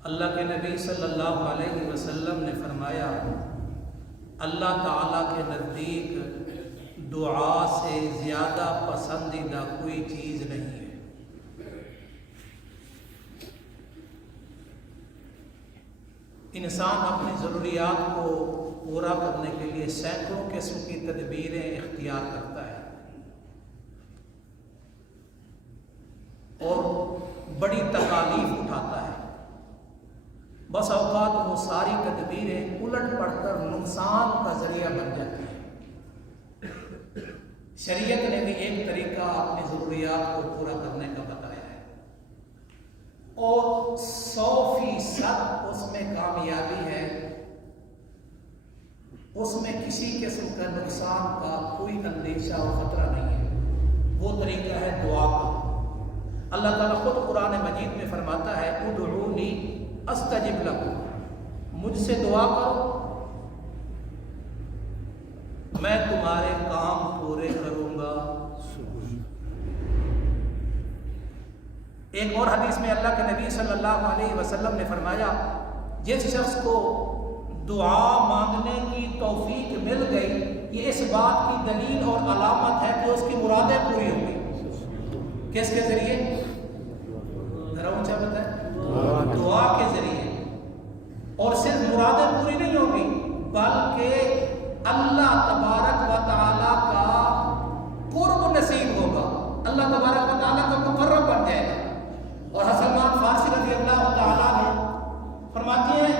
اللہ کے نبی صلی اللہ علیہ وسلم نے فرمایا اللہ تعالیٰ کے نزدیک دعا سے زیادہ پسندیدہ کوئی چیز نہیں ہے۔ انسان اپنی ضروریات کو پورا کرنے کے لیے سینکڑوں قسم کی تدبیریں اختیار کرتا ہے اور بڑی تکالیف اٹھاتا ہے۔ بس اوقات وہ ساری تدبیریں الٹ پڑھ کر نقصان کا ذریعہ بن جاتی ہیں۔ شریعت نے بھی ایک طریقہ اپنی ضروریات کو پورا کرنے کا بتایا ہے اور 100% اس میں کامیابی ہے، اس میں کسی قسم کا نقصان کا کوئی اندیشہ اور خطرہ نہیں ہے۔ وہ طریقہ ہے دعا کا۔ اللہ تعالیٰ خود قرآن مجید میں فرماتا ہے ادعونی استجب لکم، مجھ سے دعا کرو میں تمہارے کام پورے کروں گا۔ ایک اور حدیث میں اللہ کے نبی صلی اللہ علیہ وسلم نے فرمایا جس شخص کو دعا مانگنے کی توفیق مل گئی یہ اس بات کی دلیل اور علامت ہے کہ اس کی مرادیں پوری ہوں گی۔ کس کے ذریعے؟ ذرا اونچا بتائیں۔ دعا کے ذریعے۔ اور صرف مرادیں پوری نہیں ہوگی بلکہ اللہ تبارک و تعالیٰ کا قرب نصیب ہوگا، اللہ تبارک و تعالیٰ کا مقرب بن جائے گا۔ اور سلمان فارسی رضی اللہ تعالیٰ نے فرماتے ہیں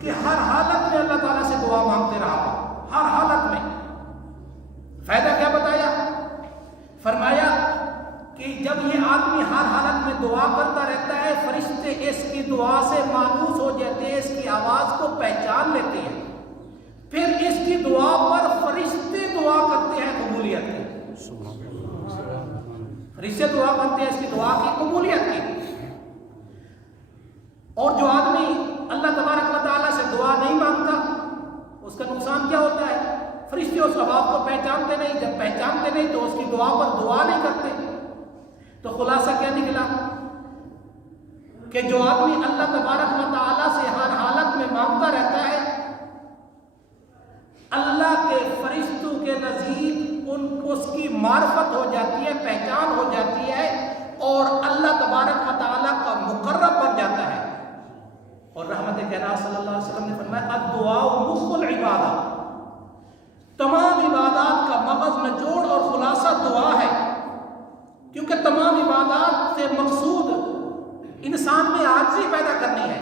کہ ہر حالت میں اللہ تعالیٰ سے دعا مانگتے رہا، ہر حالت میں۔ فائدہ کیا بتایا؟ فرمایا کہ جب یہ آدمی ہر حالت میں دعا کرتا رہتا ہے فرشتے اس کی دعا سے مانوس ہو جاتے ہیں، اس کی آواز کو پہچان لیتے ہیں، پھر اس کی دعا پر فرشتے دعا کرتے ہیں قبولیت کی۔ فرشتے دعا کرتے ہیں اس کی دعا کی قبولیت کی۔ اور جو آدمی اللہ تبارک و تعالیٰ سے دعا نہیں مانگتا اس کا نقصان کیا ہوتا ہے؟ فرشتے اس آواز کو پہچانتے نہیں، جب پہچانتے نہیں تو اس کی دعا پر دعا نہیں کرتے۔ تو خلاصہ کیا نکلا کہ جو آدمی اللہ تبارک و تعالیٰ سے ہر حالت میں مانگتا رہتا ہے اللہ کے فرشتوں کے نزدیک اس کی معرفت ہو جاتی ہے، پہچان ہو جاتی ہے اور اللہ تبارک و تعالیٰ کا مقرب بن جاتا ہے۔ اور رحمت کائنات صلی اللہ علیہ وسلم نے فرمایا الدعاء مخ العبادہ، تمام عبادات کا مغز نچوڑ اور خلاصہ دعا ہے، کیونکہ تمام عبادات سے مقصود انسان میں عاجزی پیدا کرنی ہے۔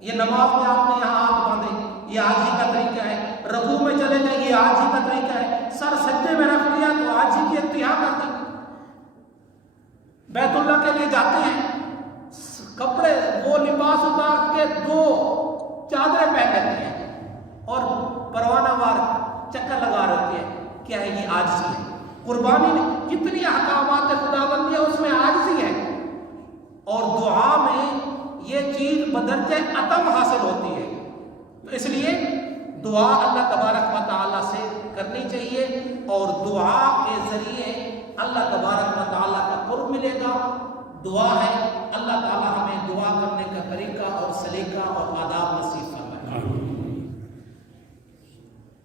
یہ نماز میں آپ نے یہاں ہاتھ باندھے یہ عاجزی کا طریقہ ہے، رکوع میں چلے جائیں یہ عاجزی کا طریقہ ہے، سر سجدے میں رکھ دیا تو عاجزی کی انتہا کر دی۔ بیت اللہ کے لیے جاتے ہیں کپڑے وہ لباس اتار کے 2 چادریں پہن لیتے ہیں اور پروانہ وار چکر لگا رہے ہوتے ہیں، کیا ہے یہ عاجزی ہے۔ قربانی میں کتنی احکامات خداوندی ہے اس میں عاجزی ہے، اور دعا میں یہ چیز بدرجہ اتم حاصل ہوتی ہے۔ تو اس لیے دعا اللہ تبارک و تعالیٰ سے کرنی چاہیے اور دعا کے ذریعے اللہ تبارک و تعالیٰ کا قرب ملے گا۔ دعا ہے اللہ تعالیٰ ہمیں دعا کرنے کا طریقہ اور سلیقہ اور آداب نصیب